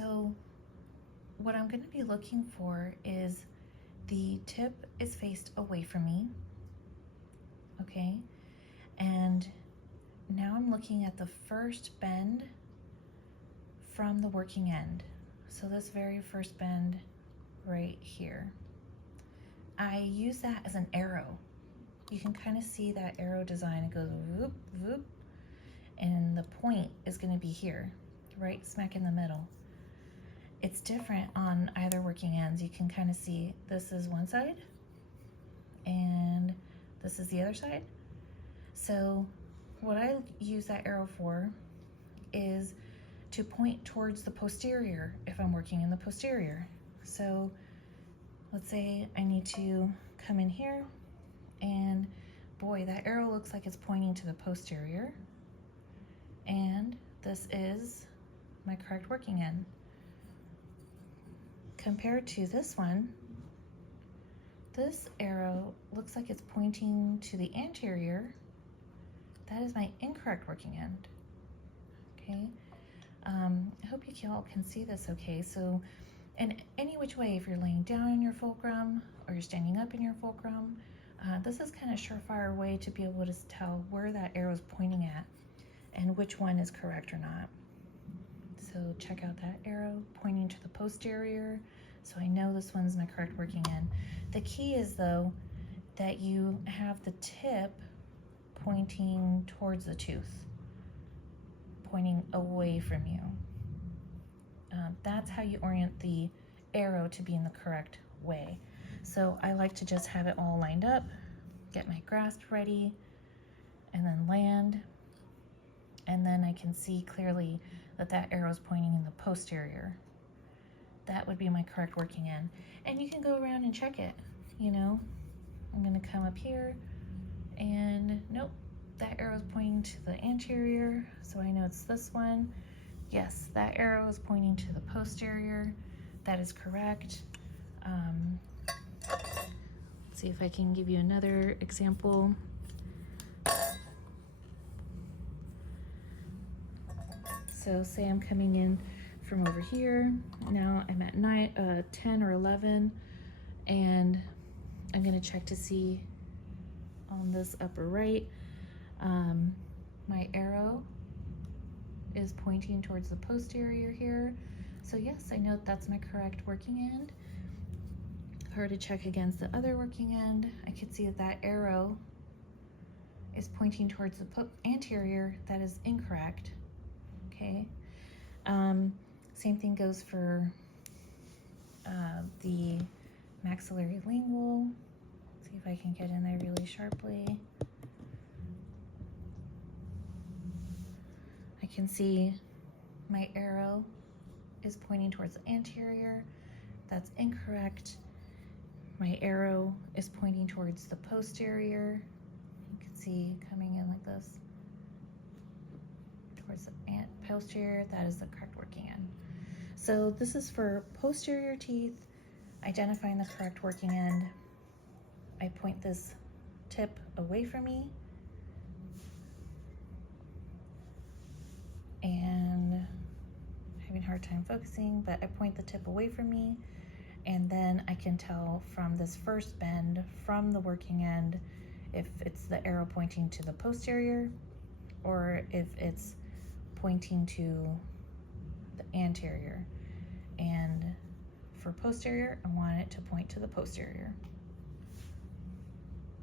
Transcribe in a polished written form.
So what I'm going to be looking for is the tip is faced away from me, okay? And now I'm looking at the first bend from the working end. So this very first bend right here. I use that as an arrow. You can kind of see that arrow design. It goes whoop, whoop, and the point is going to be here, right smack in the middle. It's different on either working ends. You can kind of see this is one side and this is the other side. So what I use that arrow for is to point towards the posterior if I'm working in the posterior. So let's say I need to come in here, and boy, that arrow looks like it's pointing to the posterior, and this is my correct working end. Compared to this one, this arrow looks like it's pointing to the anterior. That is my incorrect working end. Okay, I hope you all can see this okay. So in any which way, if you're laying down in your fulcrum or you're standing up in your fulcrum, this is kind of a surefire way to be able to tell where that arrow is pointing at and which one is correct or not. So check out that arrow pointing to the posterior. So I know this one's my correct working end. The key is though that you have the tip pointing towards the tooth, pointing away from you. That's how you orient the arrow to be in the correct way. So I like to just have it all lined up, get my grasp ready, and then land. And then I can see clearly that that arrow is pointing in the posterior. That would be my correct working end. And you can go around and check it, you know. I'm gonna come up here and nope, that arrow is pointing to the anterior, so I know it's this one. Yes, that arrow is pointing to the posterior. That is correct. Let's see if I can give you another example. So say I'm coming in from over here. Now I'm at 10 or 11, and I'm gonna check to see on this upper right, my arrow is pointing towards the posterior here. So yes, I know that's my correct working end. If I were to check against the other working end, I could see that that arrow is pointing towards the anterior. That is incorrect. Okay. Same thing goes for the maxillary lingual. See if I can get in there really sharply. I can see my arrow is pointing towards the anterior. That's incorrect. My arrow is pointing towards the posterior. You can see coming in like this towards the posterior. That is the correct working end. So this is for posterior teeth, identifying the correct working end. I point this tip away from me, and I'm having a hard time focusing, but I point the tip away from me, and then I can tell from this first bend from the working end if it's the arrow pointing to the posterior or if it's pointing to the anterior. And for posterior, I want it to point to the posterior.